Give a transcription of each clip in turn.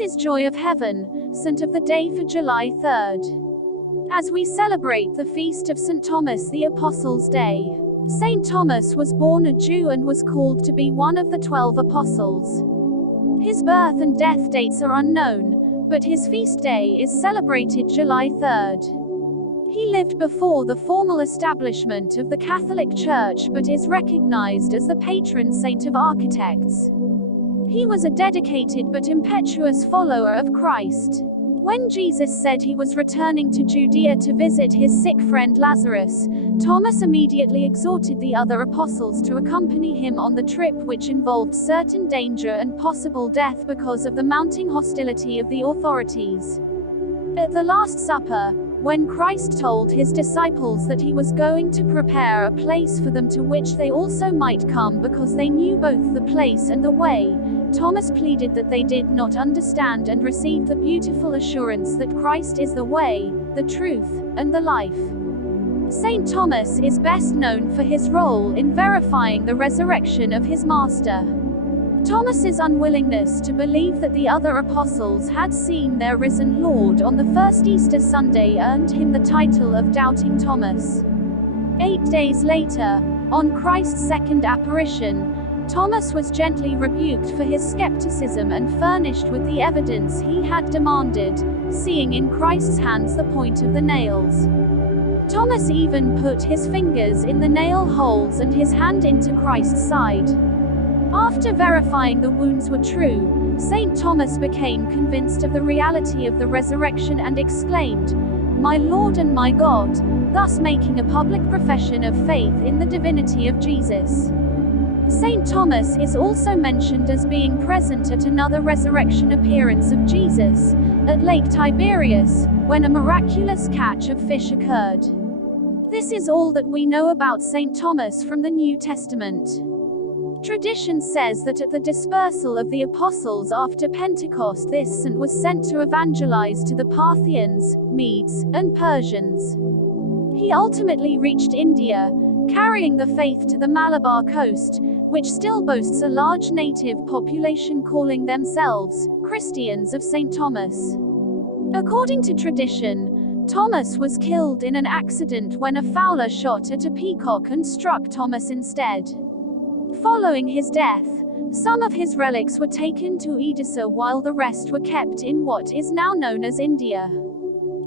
This is Joy of Heaven, Saint of the Day for July 3rd. As we celebrate the feast of St. Thomas the Apostle's Day. St. Thomas was born a Jew and was called to be one of the 12 apostles. His birth and death dates are unknown, but his feast day is celebrated July 3rd. He lived before the formal establishment of the Catholic Church but is recognized as the patron saint of architects. He was a dedicated but impetuous follower of Christ. When Jesus said he was returning to Judea to visit his sick friend Lazarus, Thomas immediately exhorted the other apostles to accompany him on the trip, which involved certain danger and possible death because of the mounting hostility of the authorities. At the Last Supper, when Christ told his disciples that he was going to prepare a place for them to which they also might come because they knew both the place and the way, Thomas pleaded that they did not understand and received the beautiful assurance that Christ is the way, the truth, and the life. St. Thomas is best known for his role in verifying the resurrection of his Master. Thomas's unwillingness to believe that the other apostles had seen their risen Lord on the first Easter Sunday earned him the title of Doubting Thomas. 8 days later, on Christ's second apparition, Thomas was gently rebuked for his skepticism and furnished with the evidence he had demanded, seeing in Christ's hands the point of the nails. Thomas even put his fingers in the nail holes and his hand into Christ's side. After verifying the wounds were true, St. Thomas became convinced of the reality of the resurrection and exclaimed, "My Lord and my God," thus making a public profession of faith in the divinity of Jesus. St. Thomas is also mentioned as being present at another resurrection appearance of Jesus, at Lake Tiberias, when a miraculous catch of fish occurred. This is all that we know about St. Thomas from the New Testament. Tradition says that at the dispersal of the apostles after Pentecost, this saint was sent to evangelize to the Parthians, Medes, and Persians. He ultimately reached India, carrying the faith to the Malabar coast, which still boasts a large native population calling themselves Christians of St. Thomas. According to tradition, Thomas was killed in an accident when a fowler shot at a peacock and struck Thomas instead. Following his death, some of his relics were taken to Edessa while the rest were kept in what is now known as India.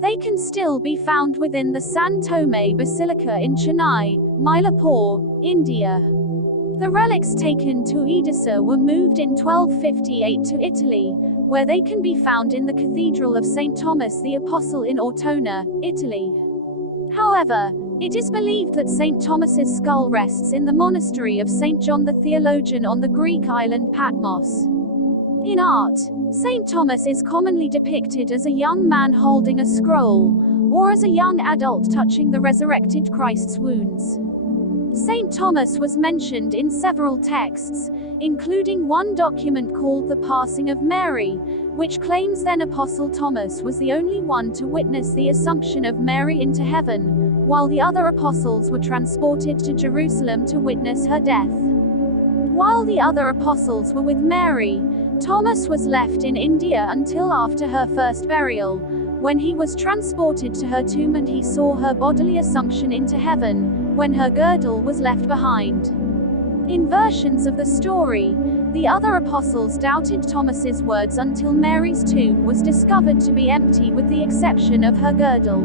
They can still be found within the San Tome Basilica in Chennai, Mylapore, India. The relics taken to Edessa were moved in 1258 to Italy, where they can be found in the Cathedral of St. Thomas the Apostle in Ortona, Italy. However, it is believed that St. Thomas's skull rests in the monastery of St. John the Theologian on the Greek island Patmos. In art, St. Thomas is commonly depicted as a young man holding a scroll, or as a young adult touching the resurrected Christ's wounds. St. Thomas was mentioned in several texts, including one document called the Passing of Mary, which claims then Apostle Thomas was the only one to witness the Assumption of Mary into heaven, while the other apostles were transported to Jerusalem to witness her death. While the other apostles were with Mary, Thomas was left in India until after her first burial, when he was transported to her tomb and he saw her bodily assumption into heaven, when her girdle was left behind. In versions of the story, the other apostles doubted Thomas's words until Mary's tomb was discovered to be empty with the exception of her girdle.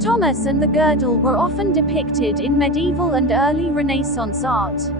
Thomas and the girdle were often depicted in medieval and early Renaissance art.